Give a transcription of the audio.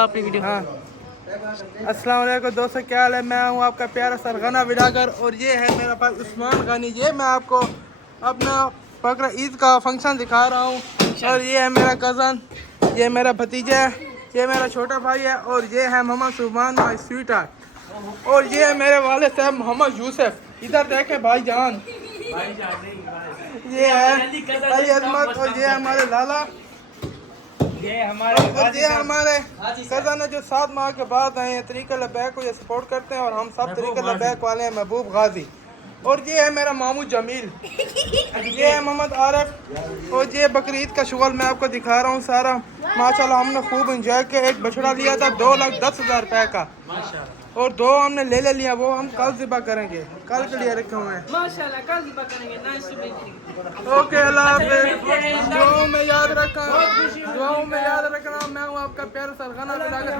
अपनी वीडियो। हाँ, अस्सलाम वालेकुम दोस्तों, क्या हाल है। मैं हूँ आपका प्यारा सरगना विडागर और ये है मेरा भाई उस्मान गानी। ये मैं आपको अपना बकरा ईद का फंक्शन दिखा रहा हूँ। और ये है मेरा कज़न, ये मेरा भतीजा है, ये मेरा छोटा भाई है और ये है मोहम्मद सुबहान माई स्वीट हार्ट। और ये है मेरे वाले साहब मोहम्मद यूसुफ। इधर देखें भाईजान, ये है अली अजमत और ये हमारे लाला, ये हमारे और ये हमारे कज़न है जो 7 माह के बाद आए हैं। तरीक़ा लबैक को ये सपोर्ट करते हैं और हम सब तरीक़ा लबैक वाले हैं। महबूब गाजी। और ये है मेरा मामू जमील, ये है मोहम्मद आरिफ। और ये बकरीद का शुगल मैं आपको दिखा रहा हूँ सारा। माशाल्लाह हमने खूब इंजॉय किया। एक बछड़ा लिया था 2,10,000 रुपए का और 2 हमने ले लिया, वो हम कल ज़िबा करेंगे, कल के लिए रखे हुए हैं माशाल्लाह कल ज़िबा करेंगे ना। ओके, अल्लाह हाफ़िज़। दुआओं में याद रखना। मैं हूँ आपका प्यारा सरगना विडागर।